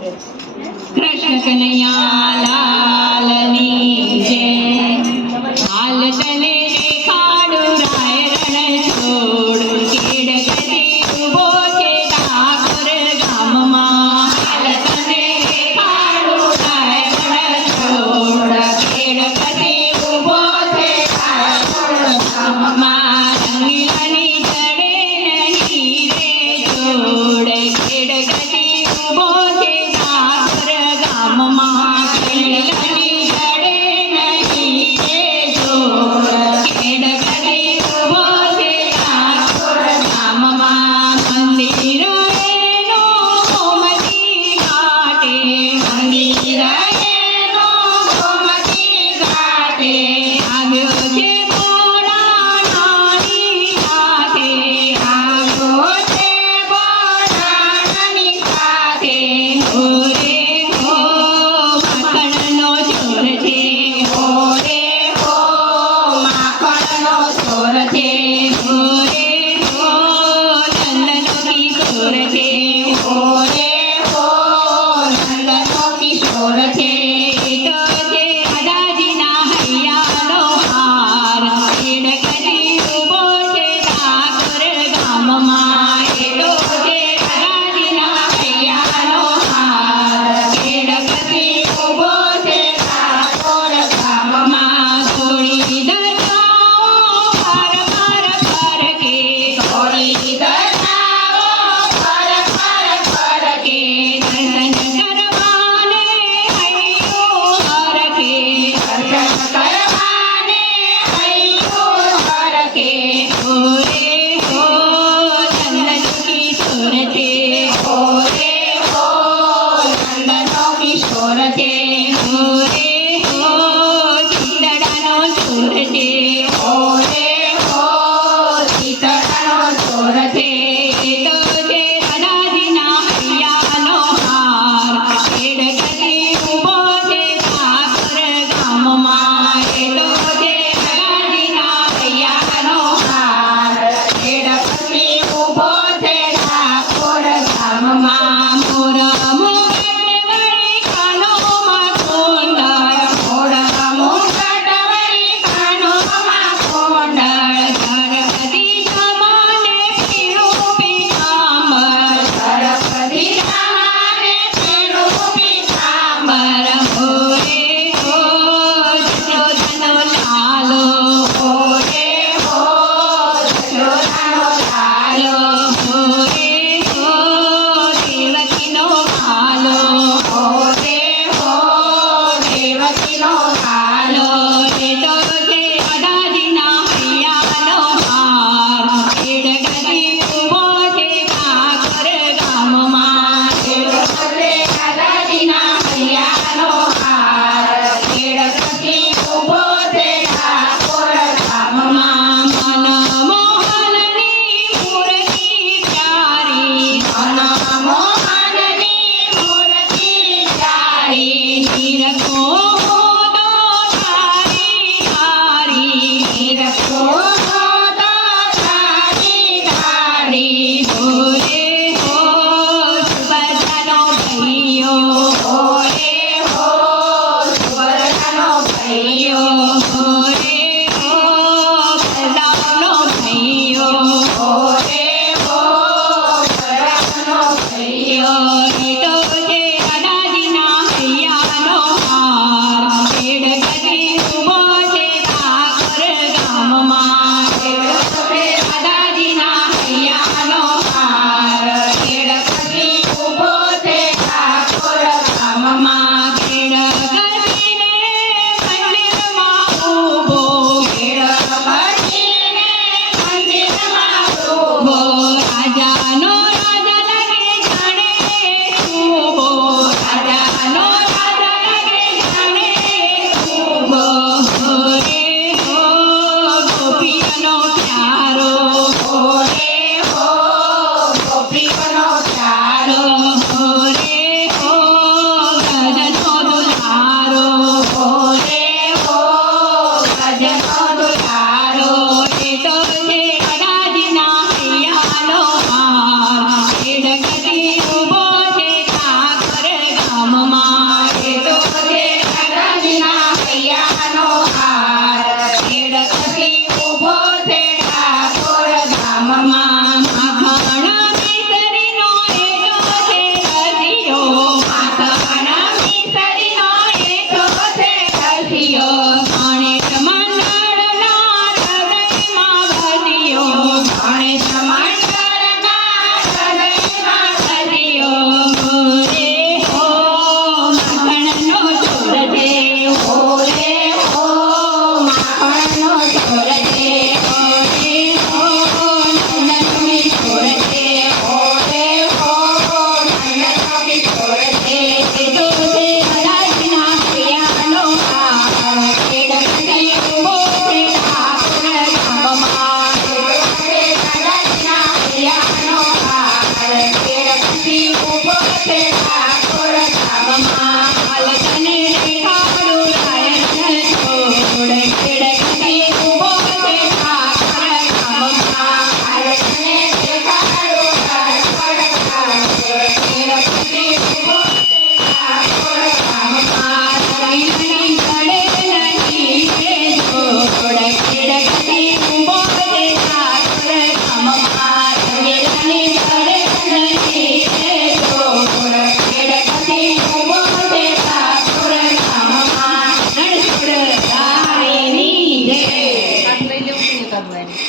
Krishna Kanhaiya Senhor.